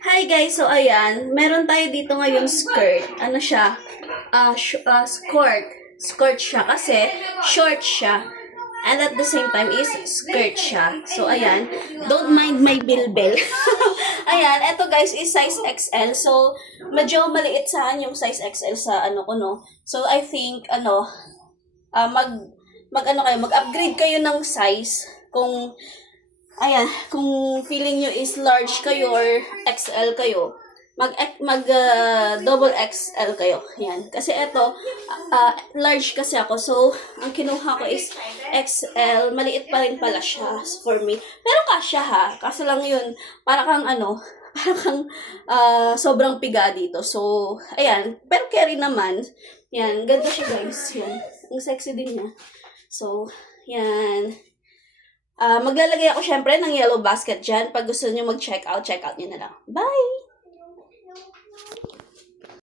Hi guys, so ayan, meron tayo dito ngayon skirt. Ano siya? Skirt. Skirt siya kasi short siya. And at the same time is skirt siya. So ayan, don't mind my bilbil. Ayan, eto guys is size XL. So medyo maliit sa yung size XL sa ano ko no. So I think mag-upgrade kayo ng size kung kung feeling nyo is large kayo or XL kayo, double XL kayo. Yan. Kasi ito, large kasi ako. So, ang kinuha ko is XL. Maliit pa rin pala siya for me. Pero kasya ha. Kaso lang yun, para kang para kang sobrang piga dito. So, ayan. Pero carry naman. Yan. Ganda siya guys. Yan. Ang sexy din niya. So, yan. Maglalagay ako syempre ng yellow basket dyan. Pag gusto nyo mag-check out nyo na lang. Bye!